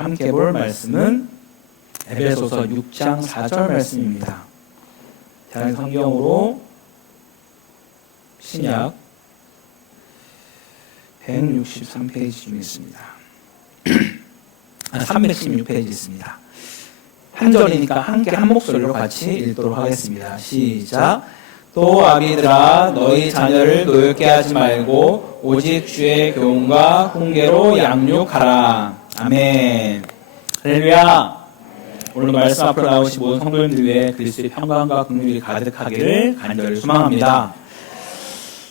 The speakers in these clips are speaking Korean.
오늘 함께 볼 말씀은 에베소서 6장 4절 말씀입니다. 다른 성경으로 신약 163페이지 중에 있습니다. 316페이지 있습니다. 한 절이니까 함께 한 목소리로 같이 읽도록 하겠습니다. 시작. 또 아비들아 너희 자녀를 노엽게 하지 말고 오직 주의 교훈과 훈계로 양육하라. 아멘. 할렐루야. 오늘 말씀 앞으로 나오신 모든 성도님들 위해 그리스도의 평강과 긍휼이 가득하기를 간절히 소망합니다.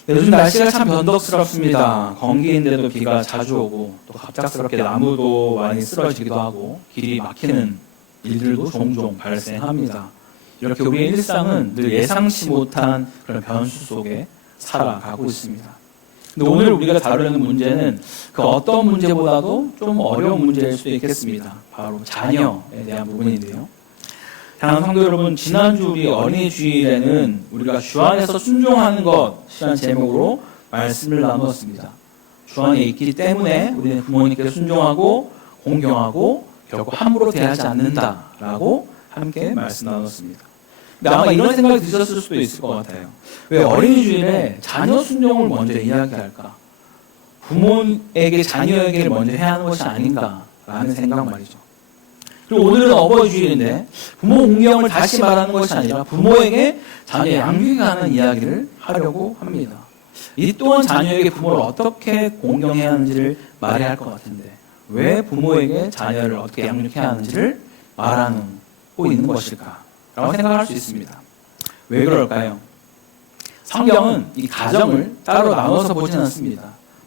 요즘 날씨가 참 변덕스럽습니다. 건기인데도 비가 자주 오고 또 갑작스럽게 나무도 많이 쓰러지기도 하고 길이 막히는 일들도 종종 발생합니다. 이렇게 우리의 일상은 늘 예상치 못한 그런 변수 속에 살아가고 있습니다. 근데 오늘 우리가 다루려는 문제는 그 어떤 문제보다도 좀 어려운 문제일 수도 있겠습니다. 바로 자녀에 대한 부분인데요. 사랑하는 성도 여러분, 지난주 우리 어린이 주일에는 우리가 주 안에서 순종하는 것이라는 제목으로 말씀을 나누었습니다. 주 안에 있기 때문에 우리는 부모님께 순종하고 공경하고 결코 함부로 대하지 않는다라고 함께 말씀 나눴습니다. 근데 아마 이런 생각이 드셨을 수도 있을 것 같아요. 왜 어린이 주일에 자녀 순종을 먼저 이야기할까? 부모에게 자녀에게 먼저 해야 하는 것이 아닌가라는 생각 말이죠. 그리고 오늘은 어버이 주일인데 부모 공경을 다시 말하는 것이 아니라 부모에게 자녀 양육에 관한 이야기를 하려고 합니다. 이 또한 자녀에게 부모를 어떻게 공경해야 하는지를 말해야 할 것 같은데 왜 부모에게 자녀를 어떻게 양육해야 하는지를 말하고 있는 것일까? 라고 생각할 수 있습니다. 왜 그럴까요? 성경은 이 가정을 따로 나눠서 보지는 않습니다.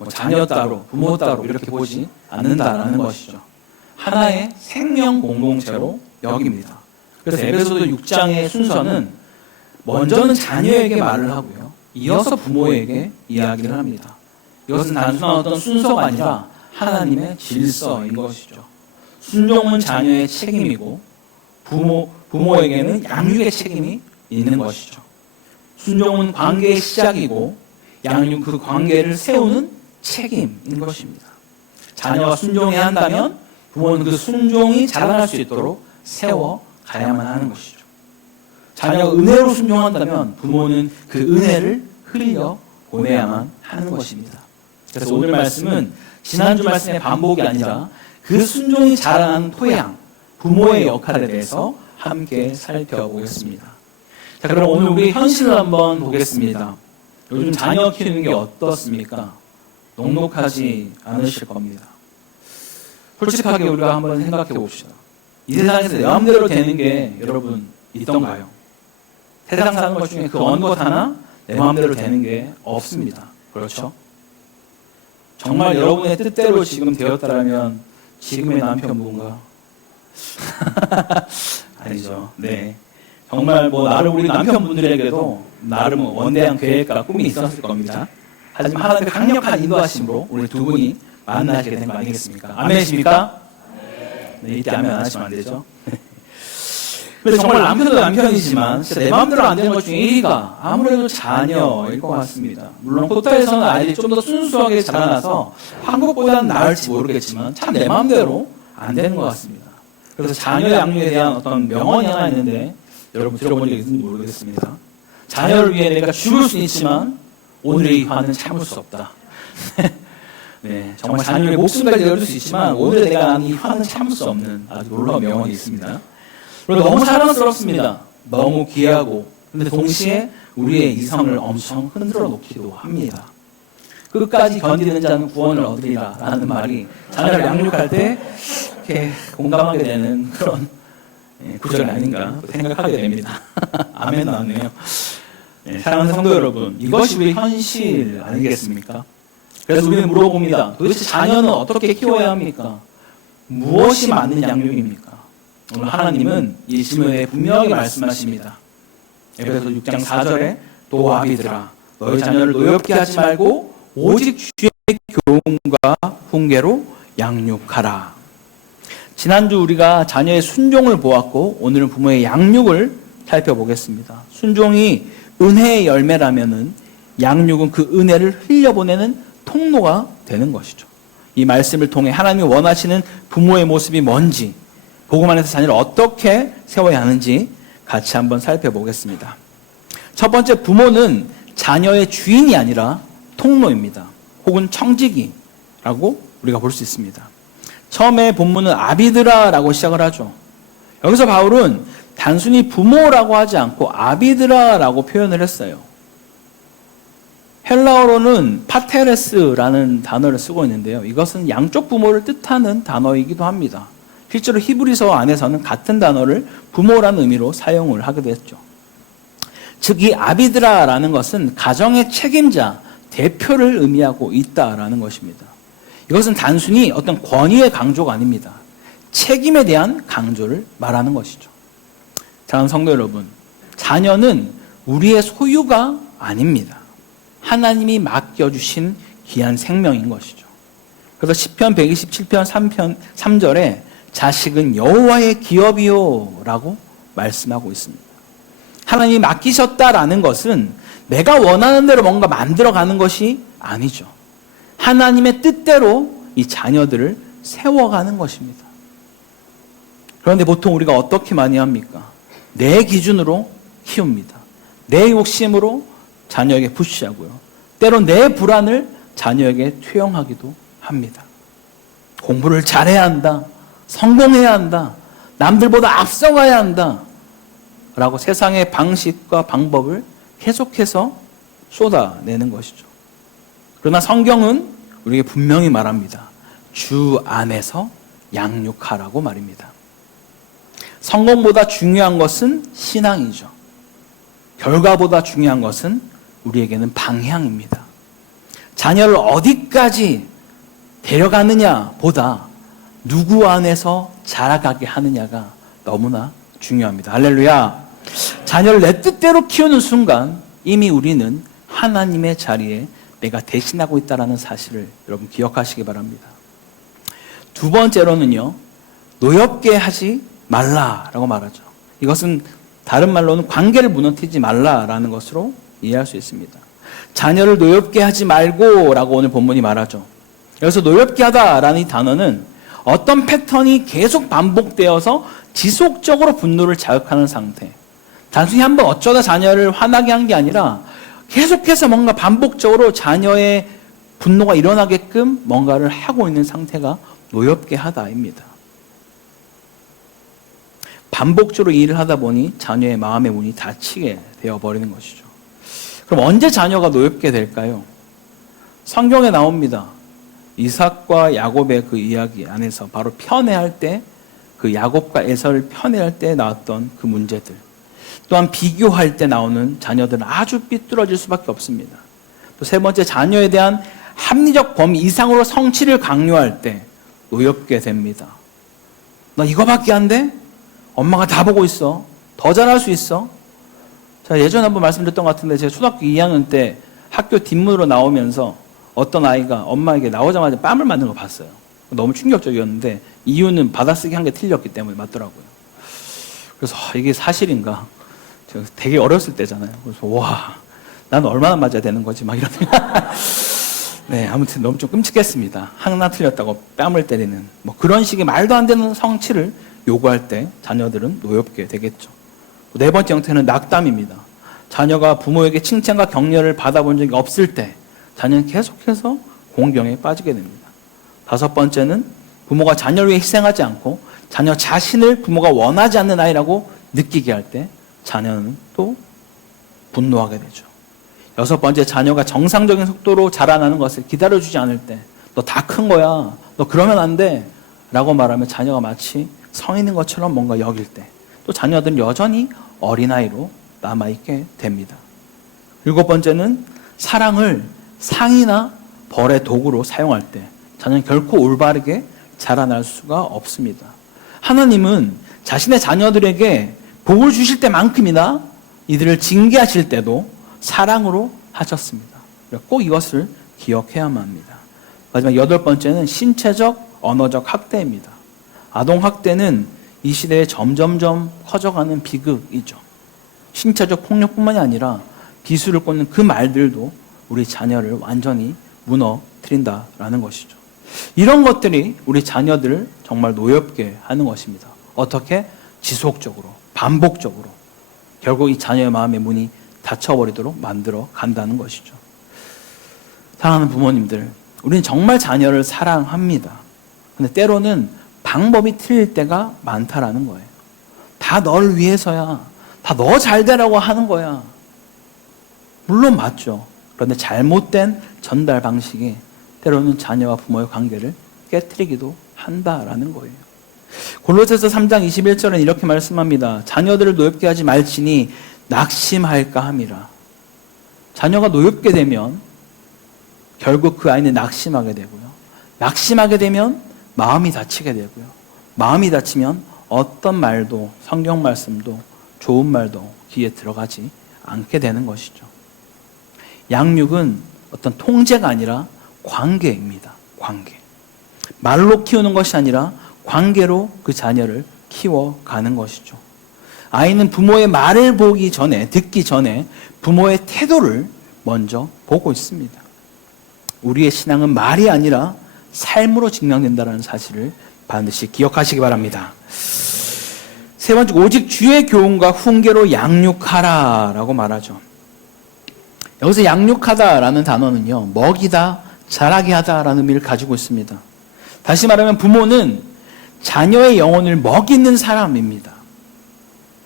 자녀 따로, 부모 따로 이렇게 보지 않는다라는 것이죠. 하나의 생명 공동체로 여깁니다. 그래서 에베소서 6장의 순서는 먼저는 자녀에게 말을 하고요. 이어서 부모에게 이야기를 합니다. 이것은 단순한 어떤 순서가 아니라 하나님의 질서인 것이죠. 순종은 자녀의 책임이고 부모에게는 양육의 책임이 있는 것이죠. 순종은 관계의 시작이고 양육 그 관계를 세우는 책임인 것입니다. 자녀가 순종해야 한다면 부모는 그 순종이 자라날 수 있도록 세워가야만 하는 것이죠. 자녀가 은혜로 순종한다면 부모는 그 은혜를 흘려 보내야만 하는 것입니다. 그래서 오늘 말씀은 지난주 말씀의 반복이 아니라 그 순종이 자라나는 토양, 부모의 역할에 대해서 함께 살펴보겠습니다. 자, 그럼 오늘 우리 현실을 한번 보겠습니다. 요즘 자녀 키우는 게 어떻습니까? 녹록하지 않으실 겁니다. 솔직하게 우리가 한번 생각해 봅시다. 이 세상에서 내 마음대로 되는 게 여러분 있던가요? 세상 사는 것 중에 그 어느 것 하나 내 마음대로 되는 게 없습니다. 그렇죠? 정말 여러분의 뜻대로 지금 되었다면 지금의 남편 뭔가? 아니죠. 네. 정말 우리 남편분들에게도 나름 원대한 계획과 꿈이 있었을 겁니다. 하지만 하나님의 강력한 인도하심으로 우리 두 분이 만나시게 된 거 아니겠습니까? 아멘이십니까? 네, 이때 아멘 안 하시면 안 되죠. 근데 정말 남편도 남편이지만 진짜 내 마음대로 안 되는 것 중에 1위가 아무래도 자녀일 것 같습니다. 물론 코타에서는 아이들이 좀 더 순수하게 자라나서 한국보다는 나을지 모르겠지만 참 내 마음대로 안 되는 것 같습니다. 그래서 자녀 양육에 대한 어떤 명언이 하나 있는데 여러분 들어본 적 있는지 모르겠습니다. 자녀를 위해 내가 죽을 수는 있지만 오늘의 화는 참을 수 없다. 네, 정말 자녀의 목숨까지 내줄 수 있지만 오늘 내가 나는 이 화는 참을 수 없는 아주 놀라운 명언이 있습니다. 그리고 너무 사랑스럽습니다. 너무 귀하고 근데 동시에 우리의 이성을 엄청 흔들어 놓기도 합니다. 끝까지 견디는 자는 구원을 얻으리라 라는 말이 자녀를 양육할 때 이렇게 공감하게 되는 그런 구절이 아닌가 생각하게 됩니다. 아멘 나왔네요. 네, 사랑하는 성도 여러분, 이것이 우리 현실 아니겠습니까? 그래서 우리는 물어봅니다. 도대체 자녀는 어떻게 키워야 합니까? 무엇이 맞는 양육입니까? 오늘 하나님은 이 질문에 분명히 말씀하십니다. 에베소서 6장 4절에 또 아비들아 너희 자녀를 노엽게 하지 말고 오직 주의 교훈과 훈계로 양육하라. 지난주 우리가 자녀의 순종을 보았고 오늘은 부모의 양육을 살펴보겠습니다. 순종이 은혜의 열매라면은 양육은 그 은혜를 흘려보내는 통로가 되는 것이죠. 이 말씀을 통해 하나님이 원하시는 부모의 모습이 뭔지, 복음 안에서 자녀를 어떻게 세워야 하는지 같이 한번 살펴보겠습니다. 첫 번째, 부모는 자녀의 주인이 아니라 통로입니다. 혹은 청지기라고 우리가 볼 수 있습니다. 처음에 본문은 아비드라라고 시작을 하죠. 여기서 바울은 단순히 부모라고 하지 않고 아비드라라고 표현을 했어요. 헬라어로는 파테레스라는 단어를 쓰고 있는데요. 이것은 양쪽 부모를 뜻하는 단어이기도 합니다. 실제로 히브리서 안에서는 같은 단어를 부모라는 의미로 사용을 하기도 했죠. 즉, 이 아비드라라는 것은 가정의 책임자, 대표를 의미하고 있다라는 것입니다. 이것은 단순히 어떤 권위의 강조가 아닙니다. 책임에 대한 강조를 말하는 것이죠. 사랑하는 성도 여러분, 자녀는 우리의 소유가 아닙니다. 하나님이 맡겨주신 귀한 생명인 것이죠. 그래서 시편 127편 3절에 자식은 여호와의 기업이요 라고 말씀하고 있습니다. 하나님이 맡기셨다라는 것은 내가 원하는 대로 뭔가 만들어가는 것이 아니죠. 하나님의 뜻대로 이 자녀들을 세워가는 것입니다. 그런데 보통 우리가 어떻게 많이 합니까? 내 기준으로 키웁니다. 내 욕심으로 자녀에게 푸시하고요. 때론 내 불안을 자녀에게 투영하기도 합니다. 공부를 잘해야 한다. 성공해야 한다. 남들보다 앞서가야 한다. 라고 세상의 방식과 방법을 계속해서 쏟아내는 것이죠. 그러나 성경은 우리에게 분명히 말합니다. 주 안에서 양육하라고 말입니다. 성공보다 중요한 것은 신앙이죠. 결과보다 중요한 것은 우리에게는 방향입니다. 자녀를 어디까지 데려가느냐 보다 누구 안에서 자라가게 하느냐가 너무나 중요합니다. 할렐루야. 자녀를 내 뜻대로 키우는 순간 이미 우리는 하나님의 자리에 내가 대신하고 있다는 사실을 여러분 기억하시기 바랍니다. 두 번째로는요, 노엽게 하지 말라라고 말하죠. 이것은 다른 말로는 관계를 무너뜨리지 말라라는 것으로 이해할 수 있습니다. 자녀를 노엽게 하지 말고라고 오늘 본문이 말하죠. 여기서 노엽게 하다라는 이 단어는 어떤 패턴이 계속 반복되어서 지속적으로 분노를 자극하는 상태. 단순히 한번 어쩌다 자녀를 화나게 한 게 아니라 계속해서 뭔가 반복적으로 자녀의 분노가 일어나게끔 뭔가를 하고 있는 상태가 노엽게 하다입니다. 반복적으로 일을 하다 보니 자녀의 마음의 문이 닫히게 되어버리는 것이죠. 그럼 언제 자녀가 노엽게 될까요? 성경에 나옵니다. 이삭과 야곱의 그 이야기 안에서 바로 편애할 때, 그 야곱과 에서를 편애할 때 나왔던 그 문제들, 또한 비교할 때 나오는 자녀들은 아주 삐뚤어질 수밖에 없습니다. 또 세 번째, 자녀에 대한 합리적 범위 이상으로 성취를 강요할 때 노엽게 됩니다. 너 이거밖에 안 돼? 엄마가 다 보고 있어. 더 잘할 수 있어. 자, 예전에 한번 말씀드렸던 것 같은데, 제가 초등학교 2학년 때 학교 뒷문으로 나오면서 어떤 아이가 엄마에게 나오자마자 뺨을 맞는 거 봤어요. 너무 충격적이었는데 이유는 받아쓰기 한 게 틀렸기 때문에 맞더라고요. 그래서 이게 사실인가? 제가 되게 어렸을 때잖아요. 그래서 와, 난 얼마나 맞아야 되는 거지? 막 이런. 네, 아무튼 너무 좀 끔찍했습니다. 하나 틀렸다고 뺨을 때리는 뭐 그런 식의 말도 안 되는 성취를 요구할 때 자녀들은 노엽게 되겠죠. 네 번째 형태는 낙담입니다. 자녀가 부모에게 칭찬과 격려를 받아본 적이 없을 때 자녀는 계속해서 공경에 빠지게 됩니다. 다섯 번째는 부모가 자녀를 위해 희생하지 않고 자녀 자신을 부모가 원하지 않는 아이라고 느끼게 할 때 자녀는 또 분노하게 되죠. 여섯 번째, 자녀가 정상적인 속도로 자라나는 것을 기다려주지 않을 때 너 다 큰 거야. 너 그러면 안 돼. 라고 말하면 자녀가 마치 성인인 것처럼 뭔가 여길 때 또 자녀들은 여전히 어린아이로 남아있게 됩니다. 일곱 번째는 사랑을 상이나 벌의 도구로 사용할 때 자녀는 결코 올바르게 자라날 수가 없습니다. 하나님은 자신의 자녀들에게 복을 주실 때만큼이나 이들을 징계하실 때도 사랑으로 하셨습니다. 꼭 이것을 기억해야만 합니다. 마지막 여덟 번째는 신체적, 언어적 학대입니다. 아동학대는 이 시대에 점점점 커져가는 비극이죠. 신체적 폭력뿐만이 아니라 비수를 꽂는 그 말들도 우리 자녀를 완전히 무너뜨린다라는 것이죠. 이런 것들이 우리 자녀들을 정말 노엽게 하는 것입니다. 어떻게? 지속적으로, 반복적으로. 결국 이 자녀의 마음의 문이 닫혀버리도록 만들어 간다는 것이죠. 사랑하는 부모님들, 우리는 정말 자녀를 사랑합니다. 근데 때로는 방법이 틀릴 때가 많다라는 거예요. 다 너를 위해서야. 다 너 잘 되라고 하는 거야. 물론 맞죠. 그런데 잘못된 전달 방식이 때로는 자녀와 부모의 관계를 깨트리기도 한다라는 거예요. 골로새서 3장 21절은 이렇게 말씀합니다. 자녀들을 노엽게 하지 말지니 낙심할까 함이라. 자녀가 노엽게 되면 결국 그 아이는 낙심하게 되고요. 낙심하게 되면 마음이 다치게 되고요. 마음이 다치면 어떤 말도, 성경 말씀도, 좋은 말도 귀에 들어가지 않게 되는 것이죠. 양육은 어떤 통제가 아니라 관계입니다. 관계. 말로 키우는 것이 아니라 관계로 그 자녀를 키워가는 것이죠. 아이는 부모의 말을 듣기 전에 부모의 태도를 먼저 보고 있습니다. 우리의 신앙은 말이 아니라 삶으로 증명된다는 사실을 반드시 기억하시기 바랍니다. 세 번째, 오직 주의 교훈과 훈계로 양육하라 라고 말하죠. 여기서 양육하다라는 단어는요, 먹이다, 자라게 하다라는 의미를 가지고 있습니다. 다시 말하면 부모는 자녀의 영혼을 먹이는 사람입니다.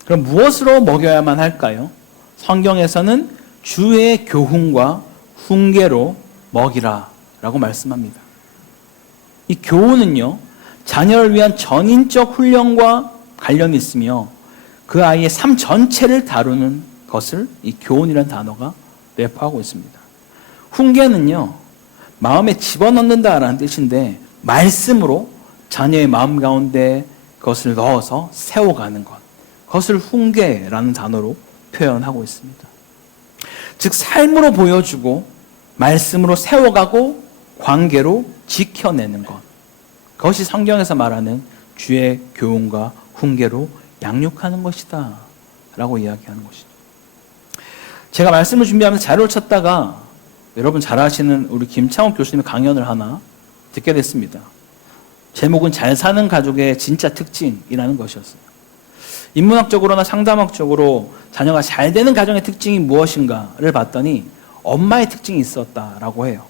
그럼 무엇으로 먹여야만 할까요? 성경에서는 주의 교훈과 훈계로 먹이라 라고 말씀합니다. 이 교훈은요, 자녀를 위한 전인적 훈련과 관련이 있으며 그 아이의 삶 전체를 다루는 것을 이 교훈이라는 단어가 내포하고 있습니다. 훈계는요, 마음에 집어넣는다라는 뜻인데 말씀으로 자녀의 마음 가운데 그것을 넣어서 세워가는 것, 그것을 훈계라는 단어로 표현하고 있습니다. 즉 삶으로 보여주고 말씀으로 세워가고 관계로 지켜내는 것, 그것이 성경에서 말하는 주의 교훈과 훈계로 양육하는 것이다 라고 이야기하는 것이죠. 제가 말씀을 준비하면서 자료를 찾다가 여러분 잘 아시는 우리 김창욱 교수님의 강연을 하나 듣게 됐습니다. 제목은 잘 사는 가족의 진짜 특징이라는 것이었어요. 인문학적으로나 상담학적으로 자녀가 잘 되는 가정의 특징이 무엇인가를 봤더니 엄마의 특징이 있었다라고 해요.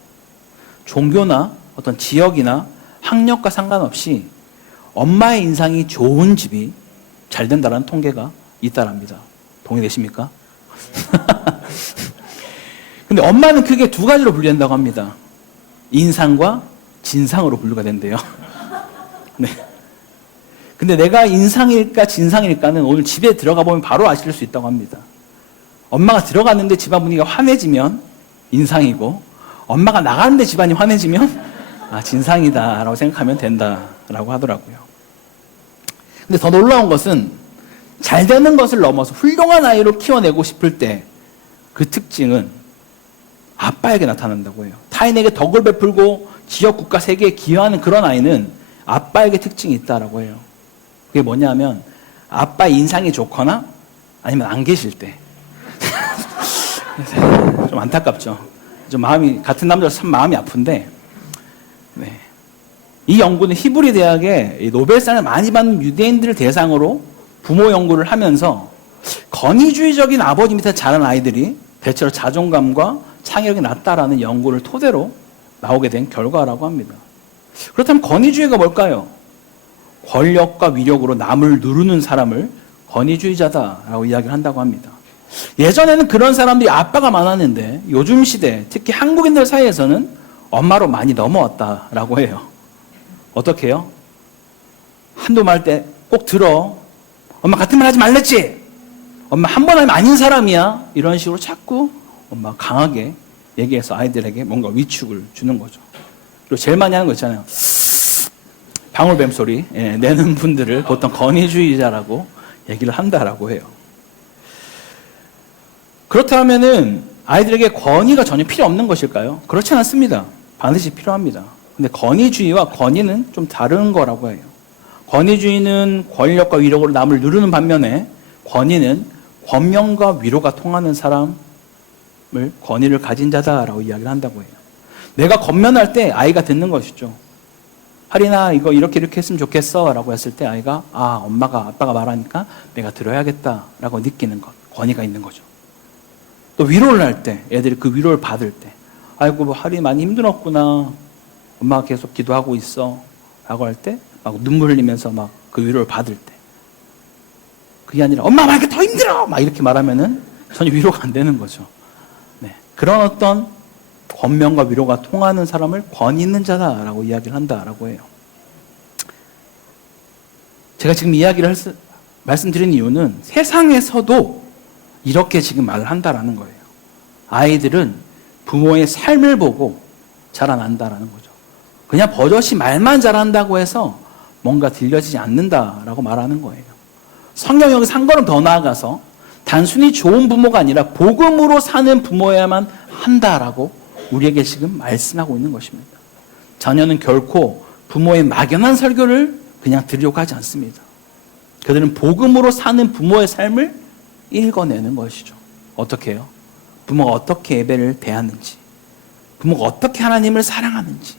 종교나 어떤 지역이나 학력과 상관없이 엄마의 인상이 좋은 집이 잘 된다는 통계가 있다랍니다. 동의되십니까? 근데 엄마는 크게 두 가지로 분류된다고 합니다. 인상과 진상으로 분류가 된대요. 네. 근데 내가 인상일까 진상일까는 오늘 집에 들어가 보면 바로 아실 수 있다고 합니다. 엄마가 들어갔는데 집안 분위기가 환해지면 인상이고, 엄마가 나가는데 집안이 환해지면 진상이다 라고 생각하면 된다라고 하더라고요. 근데 더 놀라운 것은 잘 되는 것을 넘어서 훌륭한 아이로 키워내고 싶을 때 그 특징은 아빠에게 나타난다고 해요. 타인에게 덕을 베풀고 지역, 국가, 세계에 기여하는 그런 아이는 아빠에게 특징이 있다라고 해요. 그게 뭐냐면 아빠 인상이 좋거나 아니면 안 계실 때. 좀 안타깝죠. 좀 마음이, 같은 남자로 참 마음이 아픈데, 네. 이 연구는 히브리 대학에 노벨상을 많이 받는 유대인들을 대상으로 부모 연구를 하면서 권위주의적인 아버지 밑에 자란 아이들이 대체로 자존감과 창의력이 낮다라는 연구를 토대로 나오게 된 결과라고 합니다. 그렇다면 권위주의가 뭘까요? 권력과 위력으로 남을 누르는 사람을 권위주의자다라고 이야기를 한다고 합니다. 예전에는 그런 사람들이 아빠가 많았는데 요즘 시대, 특히 한국인들 사이에서는 엄마로 많이 넘어왔다라고 해요. 어떻게 해요? 한두 말 때 꼭 들어. 엄마 같은 말 하지 말랬지? 엄마 한 번 하면 아닌 사람이야? 이런 식으로 자꾸 엄마가 강하게 얘기해서 아이들에게 뭔가 위축을 주는 거죠. 그리고 제일 많이 하는 거 있잖아요. 방울뱀 소리 내는 분들을 보통 권위주의자라고 얘기를 한다라고 해요. 그렇다면은 아이들에게 권위가 전혀 필요 없는 것일까요? 그렇지 않습니다. 반드시 필요합니다. 근데 권위주의와 권위는 좀 다른 거라고 해요. 권위주의는 권력과 위력으로 남을 누르는 반면에 권위는 권명과 위로가 통하는 사람을 권위를 가진 자다라고 이야기를 한다고 해요. 내가 권면할 때 아이가 듣는 것이죠. 하린아 이거 이렇게 했으면 좋겠어 라고 했을 때 아이가 아빠가 말하니까 내가 들어야겠다 라고 느끼는 것, 권위가 있는 거죠. 또 위로를 할 때 애들이 그 위로를 받을 때 아이고 뭐 하린이 많이 힘들었구나, 엄마가 계속 기도하고 있어 라고 할 때 막 눈물 흘리면서 막 그 위로를 받을 때, 그게 아니라 엄마 막 이렇게 더 힘들어 막 이렇게 말하면은 전혀 위로가 안 되는 거죠. 네. 그런 어떤 권면과 위로가 통하는 사람을 권위 있는 자다라고 이야기를 한다라고 해요. 제가 지금 말씀드린 이유는 세상에서도 이렇게 지금 말을 한다라는 거예요. 아이들은 부모의 삶을 보고 자라난다라는 거죠. 그냥 버젓이 말만 잘한다고 해서 뭔가 들려지지 않는다라고 말하는 거예요. 성경이 여기서 한 걸음 더 나아가서 단순히 좋은 부모가 아니라 복음으로 사는 부모여야만 한다라고 우리에게 지금 말씀하고 있는 것입니다. 자녀는 결코 부모의 막연한 설교를 그냥 들으려고 하지 않습니다. 그들은 복음으로 사는 부모의 삶을 읽어내는 것이죠. 어떻게 해요? 부모가 어떻게 예배를 대하는지, 부모가 어떻게 하나님을 사랑하는지,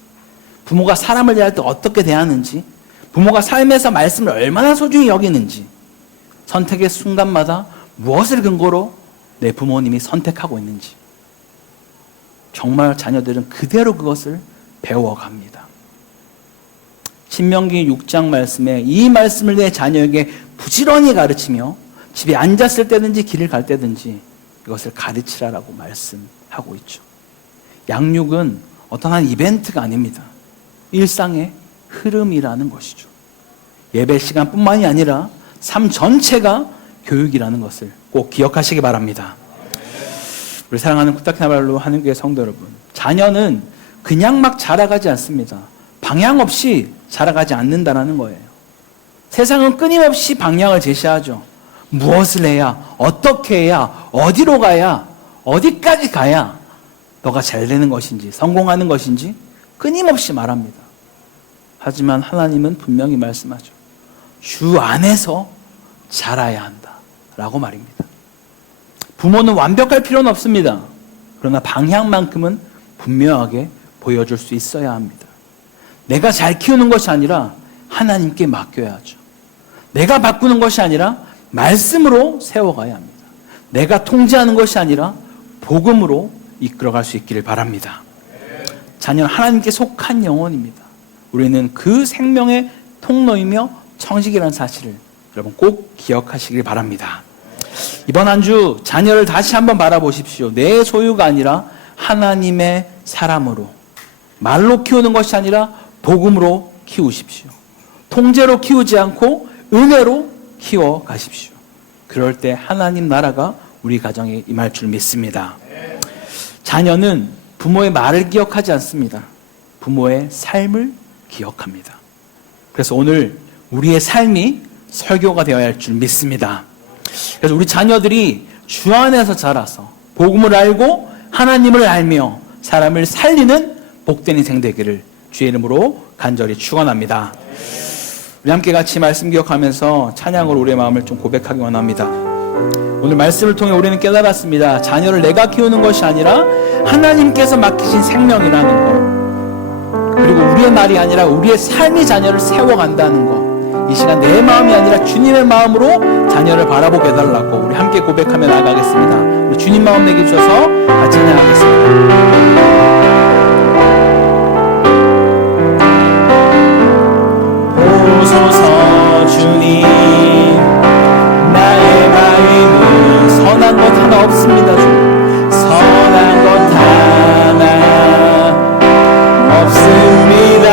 부모가 사람을 대할 때 어떻게 대하는지, 부모가 삶에서 말씀을 얼마나 소중히 여기는지, 선택의 순간마다 무엇을 근거로 내 부모님이 선택하고 있는지, 정말 자녀들은 그대로 그것을 배워갑니다. 신명기 6장 말씀에 이 말씀을 내 자녀에게 부지런히 가르치며 집에 앉았을 때든지 길을 갈 때든지 이것을 가르치라라고 말씀하고 있죠. 양육은 어떤 한 이벤트가 아닙니다. 일상의 흐름이라는 것이죠. 예배 시간뿐만이 아니라 삶 전체가 교육이라는 것을 꼭 기억하시기 바랍니다. 우리 사랑하는 쿠타키나발루 하늘교회 성도 여러분, 자녀는 그냥 막 자라가지 않습니다. 방향 없이 자라가지 않는다는 거예요. 세상은 끊임없이 방향을 제시하죠. 무엇을 해야, 어떻게 해야, 어디로 가야, 어디까지 가야 너가 잘 되는 것인지, 성공하는 것인지 끊임없이 말합니다. 하지만 하나님은 분명히 말씀하죠. 주 안에서 자라야 한다 라고 말입니다. 부모는 완벽할 필요는 없습니다. 그러나 방향만큼은 분명하게 보여줄 수 있어야 합니다. 내가 잘 키우는 것이 아니라 하나님께 맡겨야 하죠. 내가 바꾸는 것이 아니라 말씀으로 세워가야 합니다. 내가 통제하는 것이 아니라 복음으로 이끌어갈 수 있기를 바랍니다. 자녀는 하나님께 속한 영혼입니다. 우리는 그 생명의 통로이며 청식이라는 사실을 여러분 꼭 기억하시길 바랍니다. 이번 한 주 자녀를 다시 한번 바라보십시오. 내 소유가 아니라 하나님의 사람으로, 말로 키우는 것이 아니라 복음으로 키우십시오. 통제로 키우지 않고 은혜로 키워가십시오. 그럴 때 하나님 나라가 우리 가정에 임할 줄 믿습니다. 자녀는 부모의 말을 기억하지 않습니다. 부모의 삶을 기억합니다. 그래서 오늘 우리의 삶이 설교가 되어야 할 줄 믿습니다. 그래서 우리 자녀들이 주 안에서 자라서 복음을 알고 하나님을 알며 사람을 살리는 복된 인생 되기를 주의 이름으로 간절히 축원합니다. 우리 함께 같이 말씀 기억하면서 찬양으로 우리의 마음을 좀 고백하기 원합니다. 오늘 말씀을 통해 우리는 깨달았습니다. 자녀를 내가 키우는 것이 아니라 하나님께서 맡기신 생명이라는 것, 그리고 우리의 말이 아니라 우리의 삶이 자녀를 세워간다는 것, 이 시간 내 마음이 아니라 주님의 마음으로 자녀를 바라보게 해달라고 우리 함께 고백하며 나가겠습니다. 우리 주님 마음 내게 주셔서 같이 찬양하겠습니다. 보소서 주님, 나의 마음은 선한 것 하나 없습니다. 주 선한 것 하나 없습니다.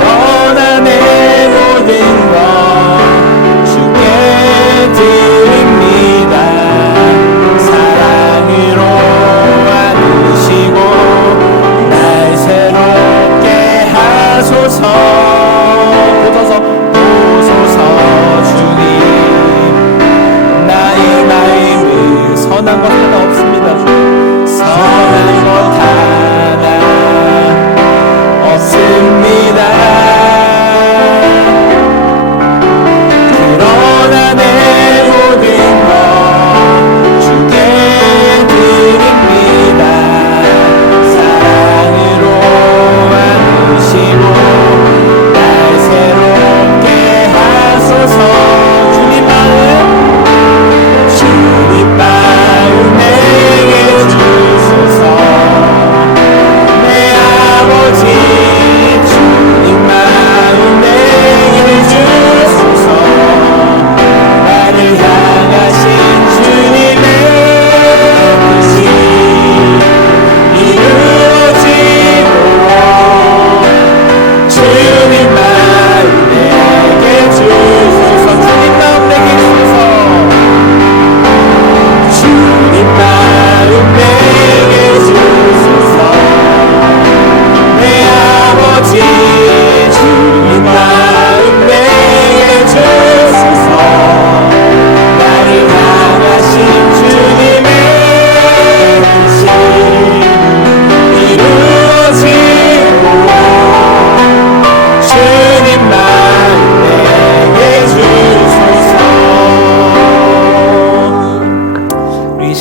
그러나 내 모든 것 주께 드립니다. 사랑으로 안으시고 날 새롭게 하소서. 보소서 주님, 나의 마음은 선한 것 하나 없습니다. 선한 것 하나 없습니다. 그러나 내 모든 것 주께 드립니다. 사랑으로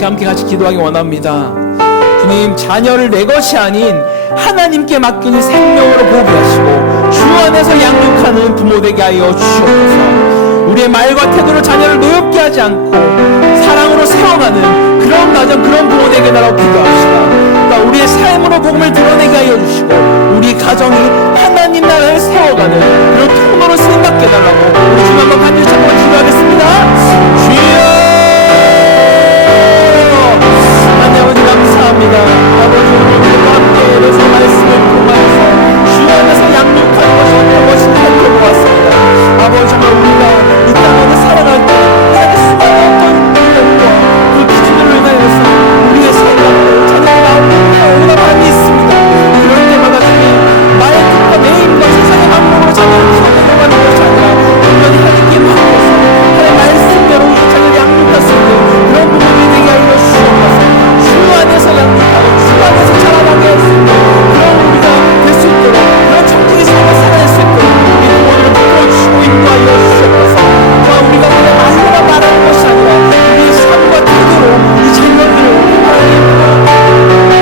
아버지 함께 같이 기도하기 원합니다. 주님, 자녀를 내 것이 아닌 하나님께 맡기는 생명으로 보게 하시고 주 안에서 양육하는 부모 되게 하여 주시옵소서. 우리의 말과 태도로 자녀를 노엽게 하지 않고 사랑으로 세워가는 그런 가정, 그런 부모 되게 달라고 기도합시다. 그러니까 우리의 삶으로 복음을 드러내게 하여 주시고 우리 가정이 하나님 나라를 세워가는 그런 통로로 쓰임받게 해달라고 우리 주님 한번 간절히 한번 기도하겠습니다. 주여, 아버지 감사합니다. 아버지 오늘도 함께 그래서 말씀을 통하여서 주 안에서 양육하는 것이 어떤 것인지 살펴보았습니다. 아버지 정말 우리가 이 땅을 살아갈 때 하나님의 수많은 어떤 일들과 그 기준으로 인하여서 우리의 생각도 자녀의 마음도 너무나 많이 있습니다. 그럴 때마다 주님 나의 뜻과 내 힘과 세상의 방법으로 자녀를 키워내려고 하는 것이 아니라 온전히 하나님께 맡겨서 하나님의 말씀대로 우리 자녀를 양육할 수 있는 그런 부모들이 되게 하여 주시옵소서. 주 안에서 양육하고 주 안에서 자라나게 할 수 있는 그런 우리가 될 수 있도록 그런 청지기 삶을 살아낼 수 있도록 우리 부모들을 붙들어주시고 인도하여 주시옵소서. 또한 우리가 그냥 말로만 말하는 것이 아니라 우리의 삶과 태도로 이 자녀들을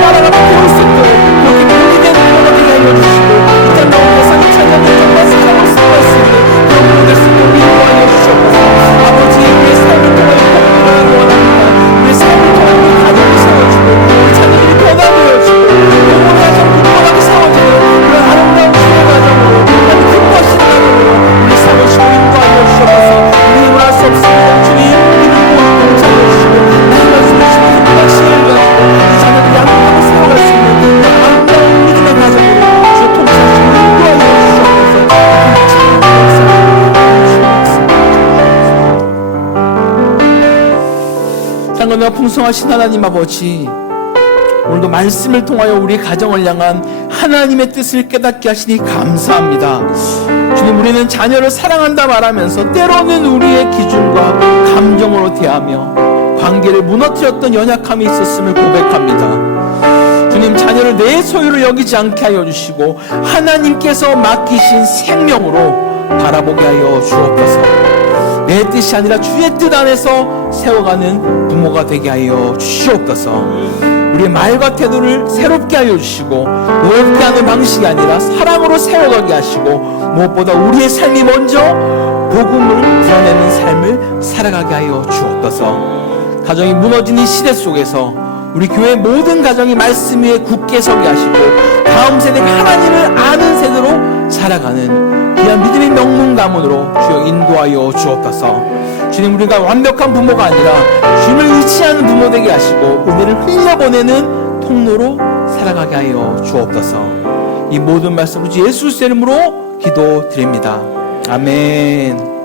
따라가 배울 수 있도록 그렇게 본인의 부모가 되게 하여 주시고 이 땅 가운데서 이 자녀들 정말 사랑을 쓰고 할 수 있는 그런 부모 될 수 있도록 인도하여 주시옵소서. 아버지 우리의 삶을 통하여 복음을 원합니다. 우리의 삶을 통하여 우리 가정을 세워주고 우리 자녀들이 변화되어지고 부모의 가정 부모하게 세워지는 그런 아름다운 주의 가정으로 하나님 기뻐하시는 가정으로 우리 세워주시고 인도하여 주시옵소서. 우리 힘을 할 수 없습니다. 주님 우리를 모두 동참해 주시고 이 말씀을 주시고 힘까지 가지고 이 자녀들이 양육하고 세워갈 수 있는 그런 아름다운 믿음의 가정으로 주의 통치하시고 인도하여 주시옵소서. 장건과 풍성하신 하나님 아버지, 오늘도 말씀을 통하여 우리 가정을 향한 하나님의 뜻을 깨닫게 하시니 감사합니다. 주님, 우리는 자녀를 사랑한다 말하면서 때로는 우리의 기준과 감정으로 대하며 관계를 무너뜨렸던 연약함이 있었음을 고백합니다. 주님, 자녀를 내 소유로 여기지 않게 하여 주시고 하나님께서 맡기신 생명으로 바라보게 하여 주옵소서. 내 뜻이 아니라 주의 뜻 안에서 세워가는 부모가 되게 하여 주시옵소서. 우리의 말과 태도를 새롭게 하여 주시고 노엽게 하는 방식이 아니라 사랑으로 세워가게 하시고 무엇보다 우리의 삶이 먼저 복음을 드러내는 삶을 살아가게 하여 주옵소서. 가정이 무너진 이 시대 속에서 우리 교회 모든 가정이 말씀 위에 굳게 서게 하시고 다음 세대가 하나님을 아는 세대로 살아가는 귀한 믿음의 명문 가문으로 주여 인도하여 주옵소서. 주님, 우리가 완벽한 부모가 아니라 주님을 의지하는 부모 되게 하시고 은혜를 흘려보내는 통로로 살아가게 하여 주옵소서. 이 모든 말씀 예수 이름으로 기도드립니다. 아멘.